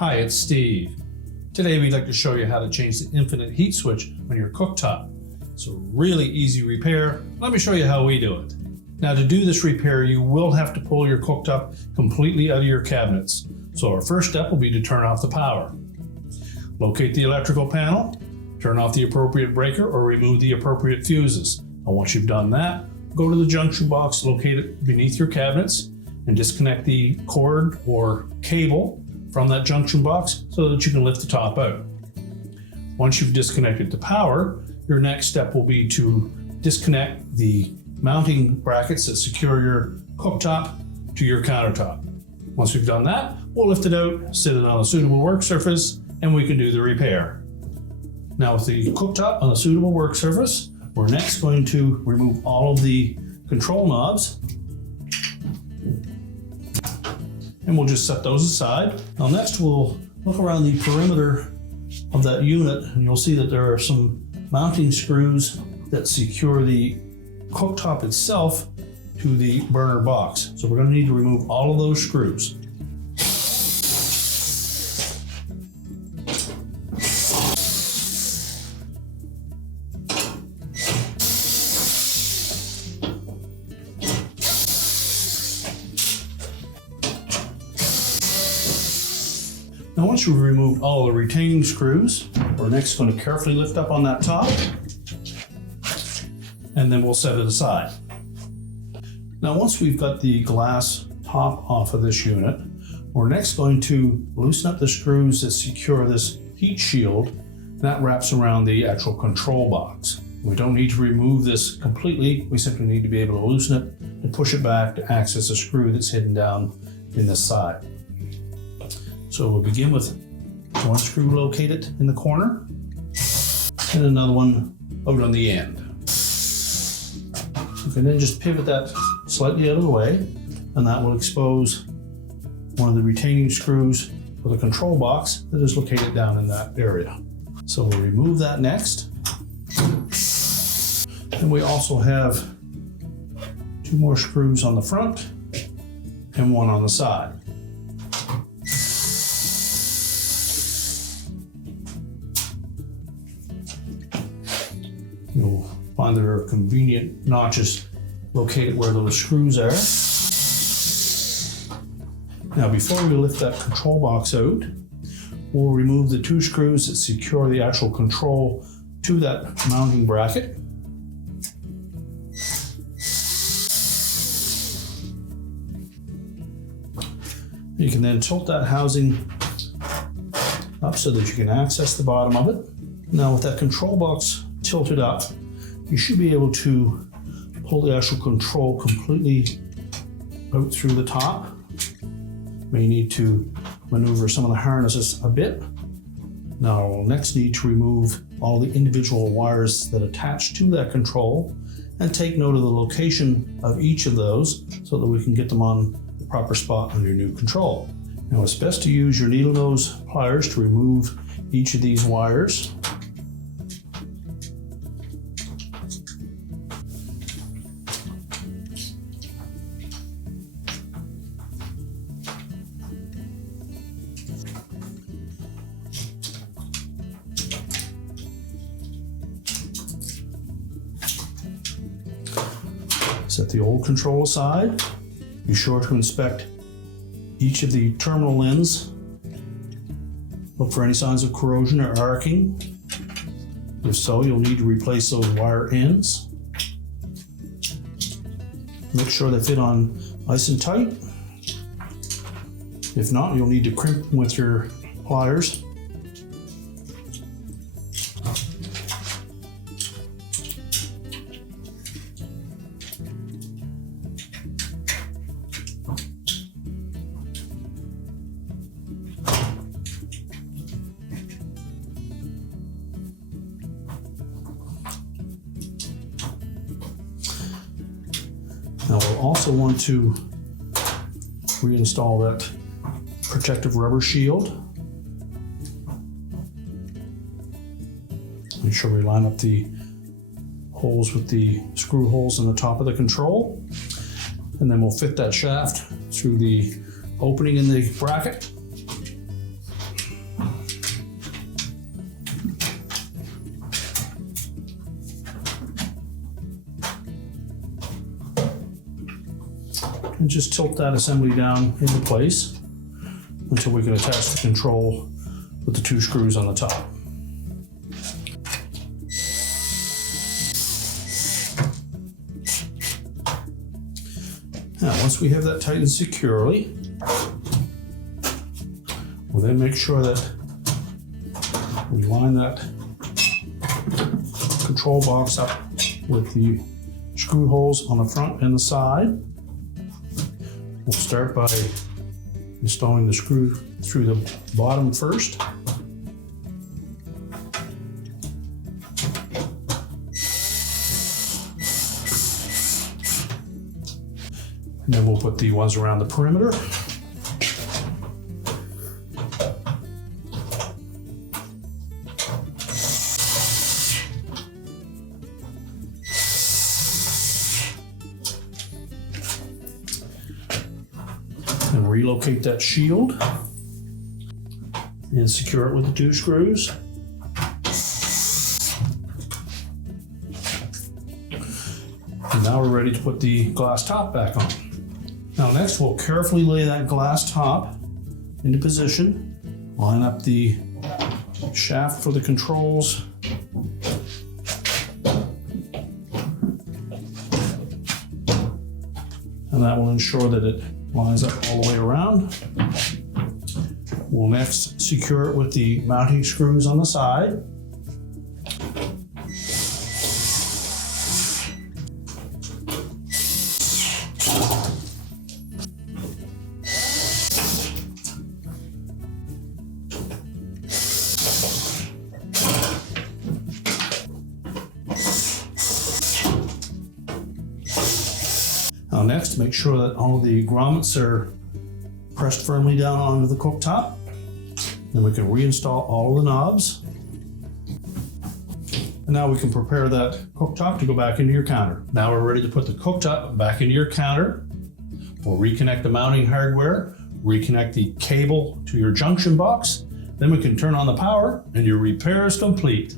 Hi, it's Steve. Today we'd like to show you how to change the infinite heat switch on your cooktop. It's a really easy repair. Let me show you how we do it. Now to do this repair, you will have to pull your cooktop completely out of your cabinets. So our first step will be to turn off the power. Locate the electrical panel, turn off the appropriate breaker or remove the appropriate fuses. And once you've done that, go to the junction box located beneath your cabinets and disconnect the cord or cable from that junction box so that you can lift the top out. Once you've disconnected the power, your next step will be to disconnect the mounting brackets that secure your cooktop to your countertop. Once we've done that, we'll lift it out, sit it on a suitable work surface, and we can do the repair. Now with the cooktop on a suitable work surface, we're next going to remove all of the control knobs, and we'll just set those aside. Now next we'll look around the perimeter of that unit, and you'll see that there are some mounting screws that secure the cooktop itself to the burner box. So we're going to need to remove all of those screws. Now once we've removed all the retaining screws, we're next going to carefully lift up on that top, and then we'll set it aside. Now once we've got the glass top off of this unit, we're next going to loosen up the screws that secure this heat shield, and that wraps around the actual control box. We don't need to remove this completely, we simply need to be able to loosen it and push it back to access a screw that's hidden down in this side. So we'll begin with one screw located in the corner and another one out on the end. You can then just pivot that slightly out of the way, and that will expose one of the retaining screws for the control box that is located down in that area. So we'll remove that next. And we also have two more screws on the front and one on the side. You'll find there are convenient notches located where those screws are. Now before we lift that control box out, we'll remove the two screws that secure the actual control to that mounting bracket. You can then tilt that housing up so that you can access the bottom of it. Now with that control box tilted up, you should be able to pull the actual control completely out through the top. May need to maneuver some of the harnesses a bit. Now we'll next need to remove all the individual wires that attach to that control and take note of the location of each of those so that we can get them on the proper spot on your new control. Now it's best to use your needle nose pliers to remove each of these wires. Set the old control aside. Be sure to inspect each of the terminal ends. Look for any signs of corrosion or arcing. If so, you'll need to replace those wire ends. Make sure they fit on nice and tight. If not, you'll need to crimp them with your pliers. Now we'll also want to reinstall that protective rubber shield. Make sure we line up the holes with the screw holes in the top of the control. And then we'll fit that shaft through the opening in the bracket. and just tilt that assembly down into place until we can attach the control with the 2 screws on the top. Now, once we have that tightened securely, we'll then make sure that we line that control box up with the screw holes on the front and the side. We'll start by installing the screw through the bottom first. And then we'll put the ones around the perimeter. And relocate that shield and secure it with the 2 screws. And now we're ready to put the glass top back on. Now next we'll carefully lay that glass top into position, line up the shaft for the controls, and that will ensure that it lines up all the way around. We'll next secure it with the mounting screws on the side. Now next, make sure that all of the grommets are pressed firmly down onto the cooktop. Then we can reinstall all of the knobs. And now we can prepare that cooktop to go back into your counter. Now we're ready to put the cooktop back into your counter. We'll reconnect the mounting hardware, reconnect the cable to your junction box. Then we can turn on the power and your repair is complete.